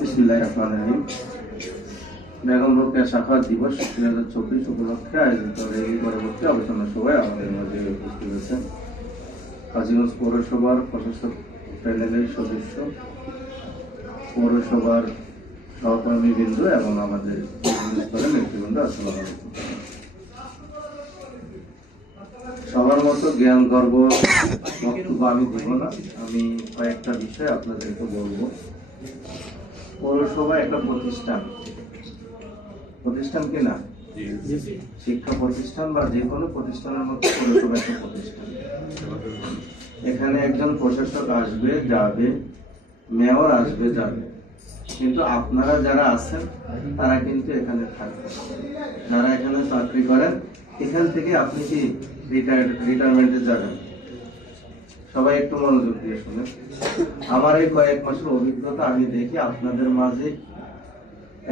বিসমিল্লাহির রহমানির রহিম। বেগম রোকেয়া সাফাত দিবস 2024 উপলক্ষে আয়োজিত র্যালি পরবর্তী আলোচনা সভায় আমাদের মাঝে উপস্থিত হয়েছেন কাজীগঞ্জ পৌরসভার প্রশাসক প্যানেলের সদস্য, পৌরসভার সহকর্মীবৃন্দ এবং আমাদের স্তরের নেতৃবৃন্দ। আসসালামু আলাইকুম। সবার মতো জ্ঞান গর্ব বক্তব্য আমি দেব না, আমি কয়েকটা বিষয় আপনাদেরকে বলবো। পৌরসভা একটা প্রতিষ্ঠান কিনা, শিক্ষা প্রতিষ্ঠান বা যে কোনো প্রতিষ্ঠানের মধ্যে পৌরসভা একটা প্রতিষ্ঠান। এখানে একজন প্রশাসক আসবে যাবে, মেয়র আসবে যাবে, কিন্তু আপনারা যারা আছেন তারা কিন্তু এখানে থাকবেন। যারা এখানে চাকরি করেন এখান থেকে আপনি কি রিটায়ারমেন্টে যাবেন? সবাই একটু মনোযোগ দিয়ে শুনে। আমার এই কয়েক মাসের অভিজ্ঞতা, আমি দেখি আপনাদের মাঝে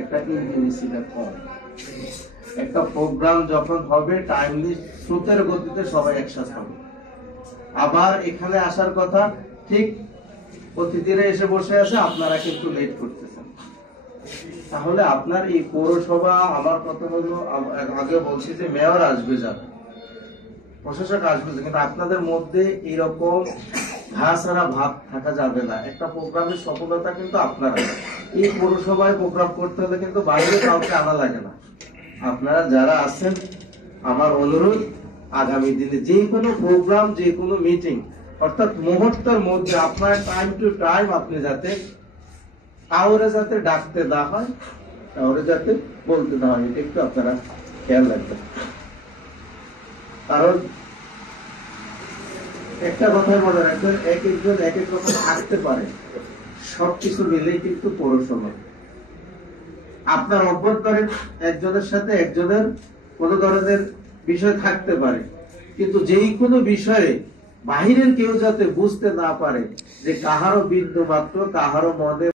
একটা ইন্টিমেসিটা কম। একটা প্রোগ্রাম যখন হবে টাইমলি স্রোতের গতিতে সবাই একসাথে হবে। আবার এখানে আসার কথা, ঠিক অতিথিরা এসে বসে আছে, আপনারা কিন্তু লেট করতেছেন। তাহলে আপনার এই পৌরসভা, আমার কথা হলো, আগে বলছি যে মেয়র আসবে যাবে, প্রশাসক আসবে, কিন্তু আপনাদের মধ্যে এরকম ঘা ছাড়া ভাব থাকা যাবে না। একটা প্রোগ্রামের সফলতা কিন্তু আপনারা, এই পৌরসভায় প্রোগ্রাম করতে হলে কিন্তু বাইরে কাউকে আনা লাগে না। আপনারা যারা আছেন, আমার অনুরোধ, আগামী দিনে যে কোনো প্রোগ্রাম, যে কোনো মিটিং, অর্থাৎ মুহূর্তের মধ্যে আপনার টাইম টু টাইম আপনি যাতে কাউরে যাতে ডাকতে দেওয়া হয়, কাউরে যাতে বলতে দেওয়া হয়, একটু আপনারা খেয়াল রাখবেন। কারণ একটা কথাই মনে রাখবেন, এক একজন এক এক রকম থাকতে পারে, সবকিছু মিলেই কিন্তু পৌরসভা। আপনার অভ্যন্তরীণ একজনের সাথে একজনের কোন ধরনের বিষয় থাকতে পারে, কিন্তু যেই কোনো বিষয়ে বাহিরের কেউ যাতে বুঝতে না পারে যে কাহারও বিন্দু মাত্র, কাহারও মনে